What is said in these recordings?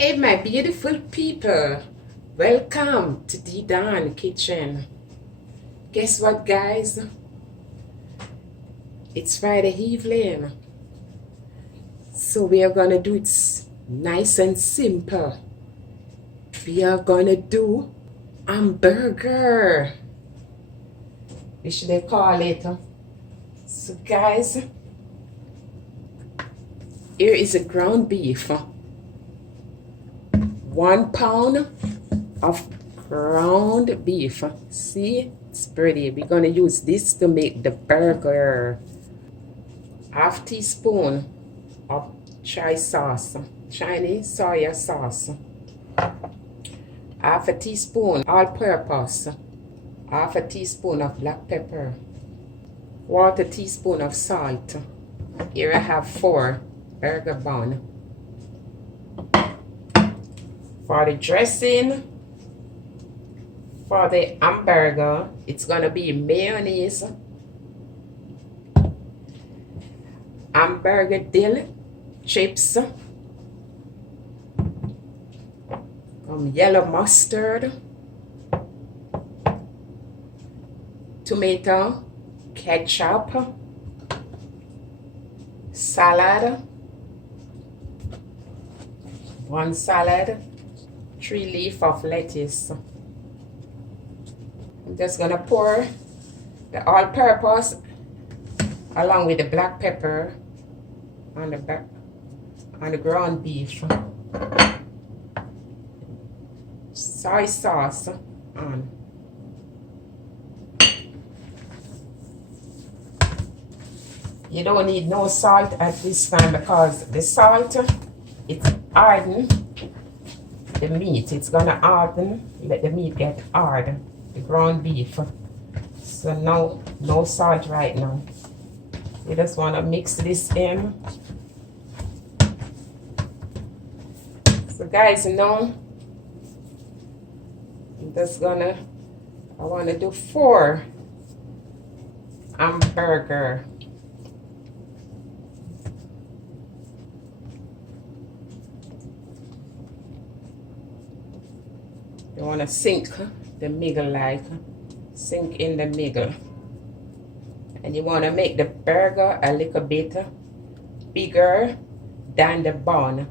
Hey, my beautiful people, welcome to the Dawn Kitchen. Guess what, guys? It's Friday evening, so we are gonna do it nice and simple. We are gonna do hamburger, which they call it. So, guys, here is a ground beef. 1 pound of ground beef. See, it's pretty. We're gonna use this to make the burger. Half teaspoon of Chinese soya sauce. Half a teaspoon all-purpose. Half a teaspoon of black pepper. 1/4 teaspoon of salt. Here I have 4 burger bun. For the dressing, for the hamburger, it's gonna be mayonnaise, hamburger dill chips, yellow mustard, tomato, ketchup, salad, 1 salad, 3 leaves of lettuce. I'm just gonna pour the all-purpose along with the black pepper on the ground beef. Soy sauce on. You don't need no salt at this time because the salt, it's harden the meat. It's gonna harden, let the meat get hard, the ground beef. So no salt right now. You just wanna mix this in. So guys, now I wanna do 4 hamburger. You want to sink the middle, like sink in the middle. And you want to make the burger a little bit bigger than the bun.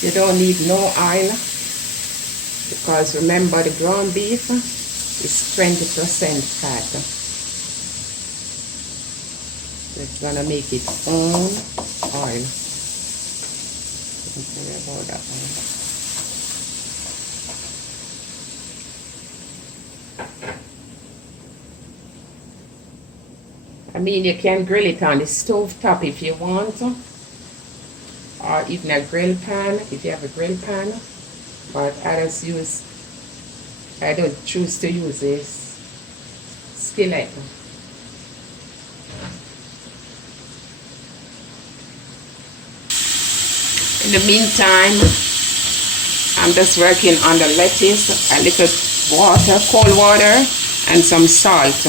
You don't need no oil because remember the ground beef is 20% fat. So it's going to make its own oil. Sorry about that one. I mean, you can grill it on the stove top if you want, or even a grill pan if you have a grill pan. But I don't choose to use this skillet. In the meantime, I'm just working on the lettuce, a little water, cold water, and some salt.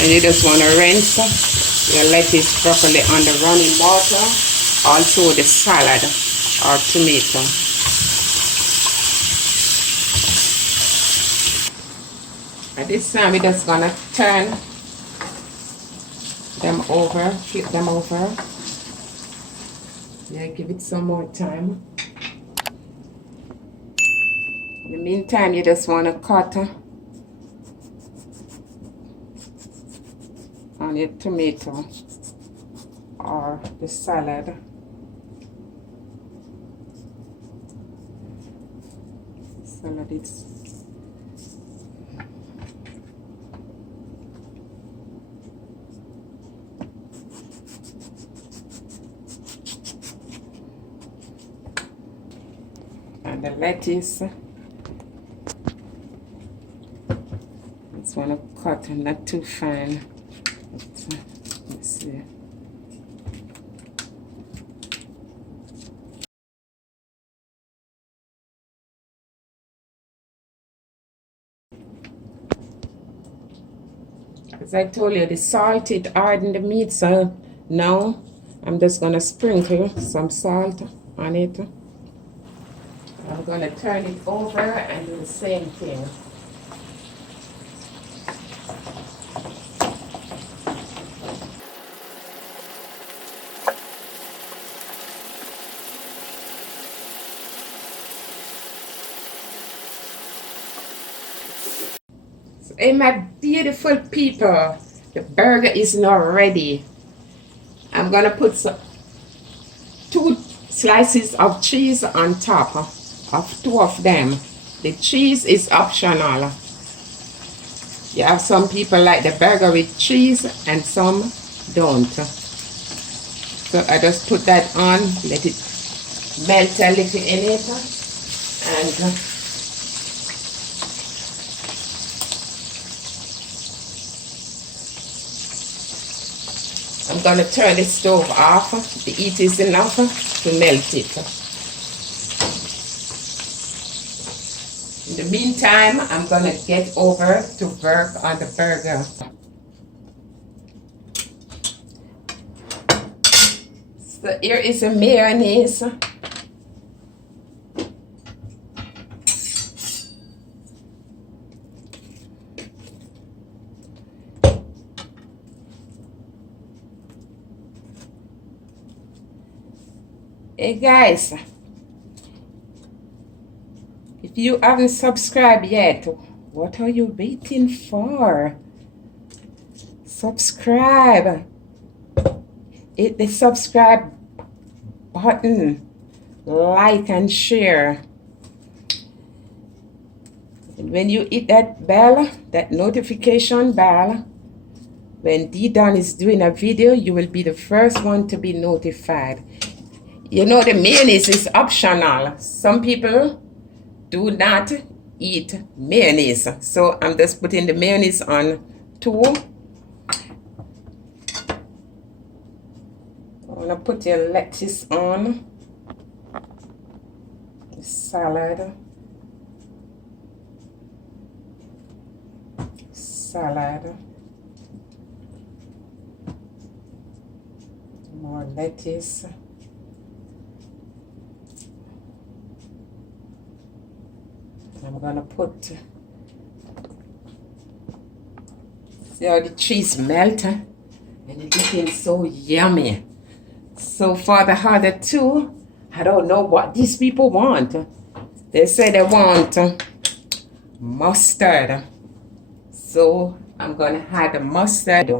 And you just want to rinse your lettuce properly on the running water, also the salad or tomato. At this time, we're just going to turn them over, flip them over. Yeah, give it some more time. In the meantime, you just want to cut on your tomato or the salad. Salad is and the lettuce. Just want to cut not too fine. Let's see. As I told you, the salt, it hardened the meat, so now I'm just gonna sprinkle some salt on it. I'm gonna turn it over and do the same thing. Hey, my beautiful people, the burger is now ready. I'm gonna put some 2 slices of cheese on top of 2 of them. The cheese is optional. You have some people like the burger with cheese and some don't. So I just put that on, let it melt a little in it, and I'm going to turn the stove off. The heat is enough to melt it. In the meantime, I'm going to get over to work on the burger. So here is a mayonnaise. Hey guys, if you haven't subscribed yet, what are you waiting for? Subscribe. Hit the subscribe button, like and share. And when you hit that bell, that notification bell, when D-Don is doing a video, you will be the first one to be notified. You know, the mayonnaise is optional. Some people do not eat mayonnaise. So I'm just putting the mayonnaise on 2. I'm going to put your lettuce on. The salad. Salad. More lettuce. I'm gonna put, see how the cheese melt, and it's looking so yummy. So for the other 2, I don't know what these people want. They say they want mustard. So I'm gonna add the mustard.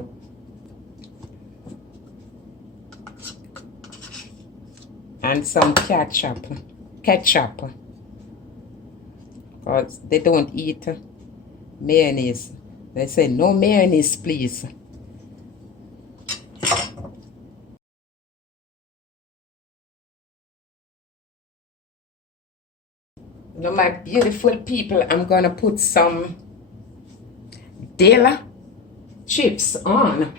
And some ketchup. Because they don't eat mayonnaise. They say no mayonnaise, please. Now, my beautiful people, I'm gonna put some dill chips on.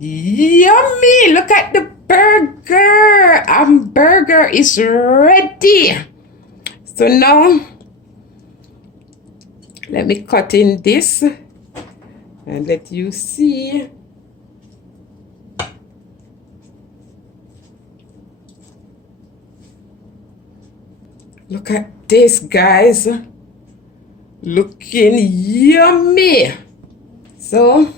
Yummy! Look at the burger. Hamburger is ready. So now, let me cut in this and let you see. Look at this, guys. Looking yummy. So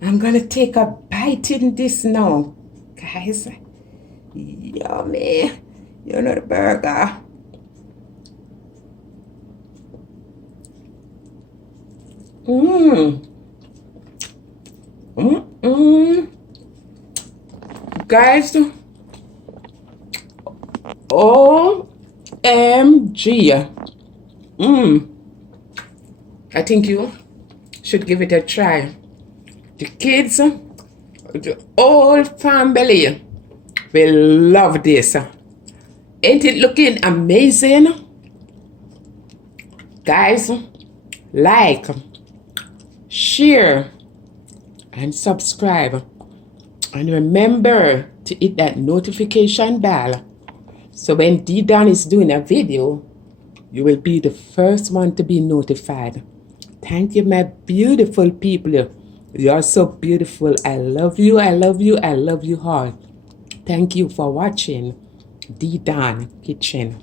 I'm gonna take a bite in this now, guys. Yummy. You know the burger. Guys, OMG. I think you should give it a try. The kids, the whole family will love this. Ain't it looking amazing? Guys, like, share, and subscribe. And remember to hit that notification bell So when D-Don is doing a video, you will be the first one to be notified. Thank you, my beautiful people. You are so beautiful. I love you. I love you. I love you all. Thank you for watching D-Don Kitchen.